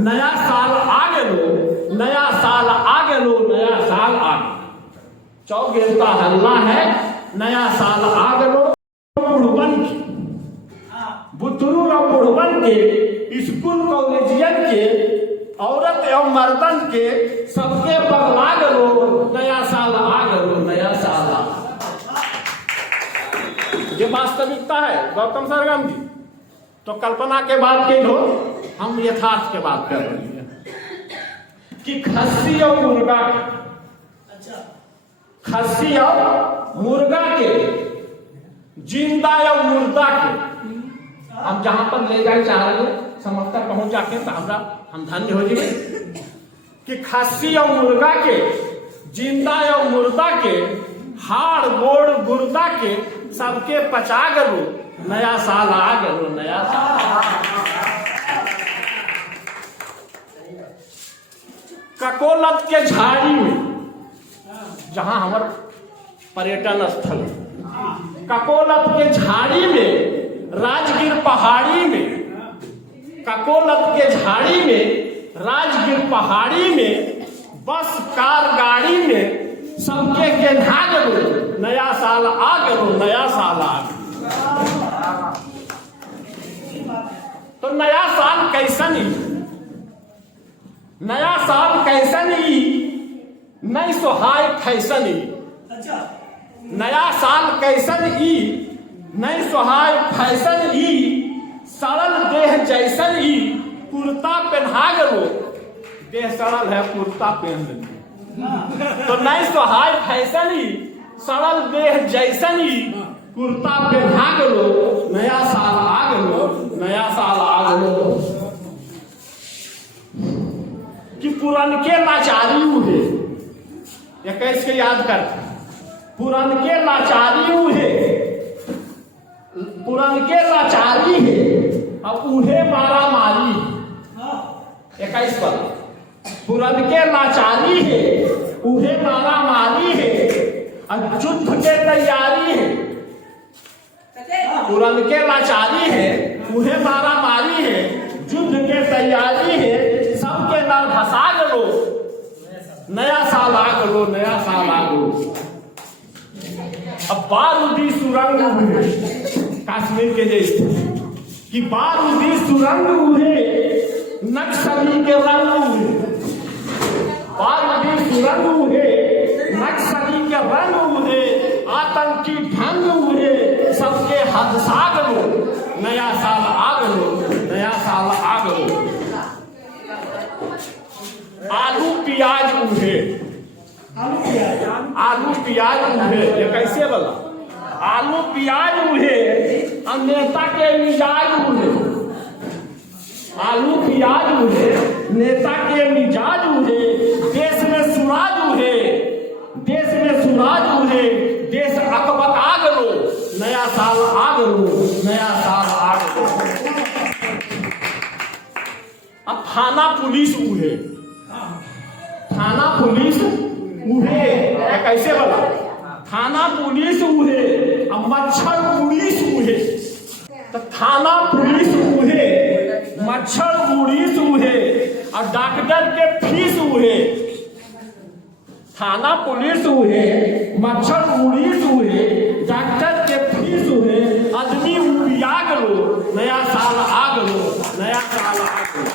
नया साल आ गेलो, नया साल आ गेलो, नया साल आ गेलो। चौगेर का हल्ला है, नया साल आ गेलो। बुढ़वन के बुतरू और बुढ़वन के, स्कूल कॉलेजियन के, औरत एवं मर्दन के, सबके पगला गेलो, नया साल आ गेलो, नया साल आ। ये वास्तविकता है गौतम सरगम जी। तो कल्पना के बात के हो, हम यथार्थ के बात कर रहे हैं कि खस्सी और मुर्गा के, खस्सी और मुर्गा के, जिंदा और मुर्दा के, हम जहां पर ले जाए चाह रहे हैं समझ तक पहुंच जाके तो हम धन्य हो जाए कि खस्सी और मुर्गा के, जिंदा और मुर्दा के, हाड़ गोड़ गुर्दा के, सबके पचा गलो, नया साल आ गलो, नया साल। ककोलत के झाड़ी में, जहां हमार पर्यटन स्थल है, ककोलत के झाड़ी में, राजगीर पहाड़ी में, ककोलत के झाड़ी में, राजगीर पहाड़ी में, बस कार गाड़ी में, सबके गेंधा गलो, नया साल आ गलो, नया साल आ गलो। तो नया साल कैसन ही, नया साल कैसन ही, नई सोहाय फैशन ही। नया साल कैसन ही, नई सोहाय फैशन ही, सरल देह जैसन ही, कुर्ता पहना गलो, देह सरल है कुर्ता पहन लो। तो नई सोहाय फैशन ही, सरल देह जैसन ही, कुर्ता पहना गलो, नया साल आ गलो, नया साल आ गलो। कि पुरनके लाचारी हुए, 21 के याद करते, पुरनके लाचारी हुए, पुरनके लाचारी है, अब उहे मारा मारी। 21 पर पुरनके लाचारी है, उहे मारा मारी है, और युद्ध के तैयारी है। पुरनके लाचारी है, उहे मारा मारी है, युद्ध के तैयारी है, सबके नर भसा गलो, नया साल आ गलो, नया साल आ गलो। अब बारूदी सुरंग हुए, कश्मीर के जैसे कि बारूदी सुरंग हुए, नक्सली के रंग हुए, बारूदी सुरंग हुए, नक्सली के रंग हुए, आतंकी भंग हुए, सबके हदसा गलो, नया साल आ गलो, नया साल आ गलो। आलू प्याज उहे, आलू प्याज उहे, ये कैसे बोला? आलू प्याज उहे, और नेता के मिजाज उहे। आलू प्याज उहे, नेता के मिजाज उहे, देश में सुराज उहे, देश में सुराज उहे, देश अकबक आ गलो, नया साल आ गलो, नया साल आ गलो। अब थाना पुलिस उहे, थाना पुलिस उहे, कैसे बोला? थाना पुलिस उहे, अब मच्छर पुलिस उहे। तो थाना पुलिस उहे, मच्छर पुलिस उहे, और डॉक्टर के फीस उहे। थाना पुलिस उहे, मच्छर पुलिस उहे, डॉक्टर के फीस उहे, आदमी उबिया गलो, नया साल आ गलो, नया साल आ गलो।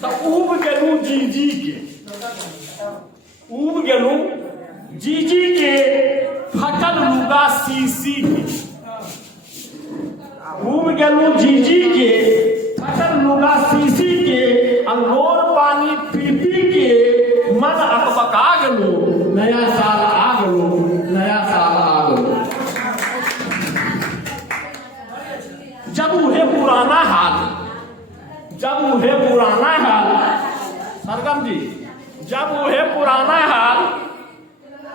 तो उब गेलू जीजी के, उब गेलू जीजी के, फटल लुगा सीसी के, उब गेलू जीजी के, फटल लुगा सीसी के, अंगोर पानी पी पी के, मन अकबका गलो, नया साल आ गलो, नया साल आ गलो। जब उहे पुराना हाल, जब उहे पुराना हाल, सरगम जी, जब उहे पुराना हाल,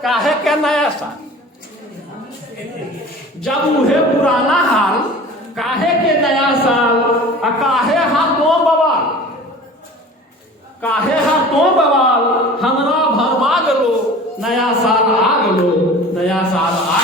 काहे के नया साल? जब उहे पुराना हाल, काहे के नया साल? काहे हाथों बवाल, काहे हाथों बवाल, हमरा भरवा गलो, नया साल आ गलो, नया साल आ